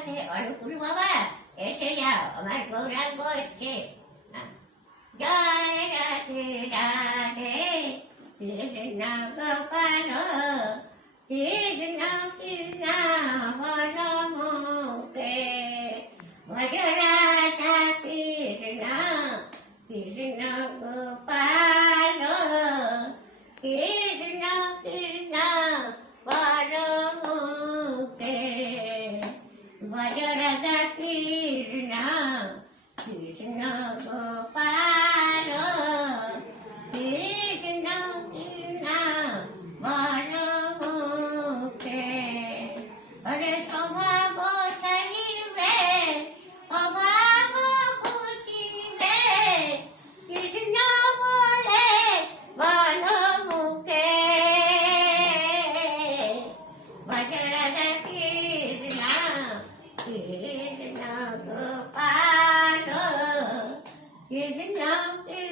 রাধে অনুকূল বাবা এসে যাও আমার গৌরাঙ্গ এসছে জয় রাধে রাধে কৃষ্ণ গোপাল কৃষ্ণ কৃষ্ণ বল মুখে ভজ রাধা কৃষ্ণ কৃষ্ণ গোপাল কৃষ্ণ কৃষ্ণ বল মুখে ভজ রাধা কৃষ্ণ কৃষ্ণ গোপাল কৃষ্ণ কৃষ্ণ বল মুখে হরে স্বভাব চাহিবে অভাব বুঝিবে কৃষ্ণ বলে বল মুখে ভজ রাধা কৃষ্ণ কৃষ্ণ গোপাল কৃষ্ণ কৃষ্ণ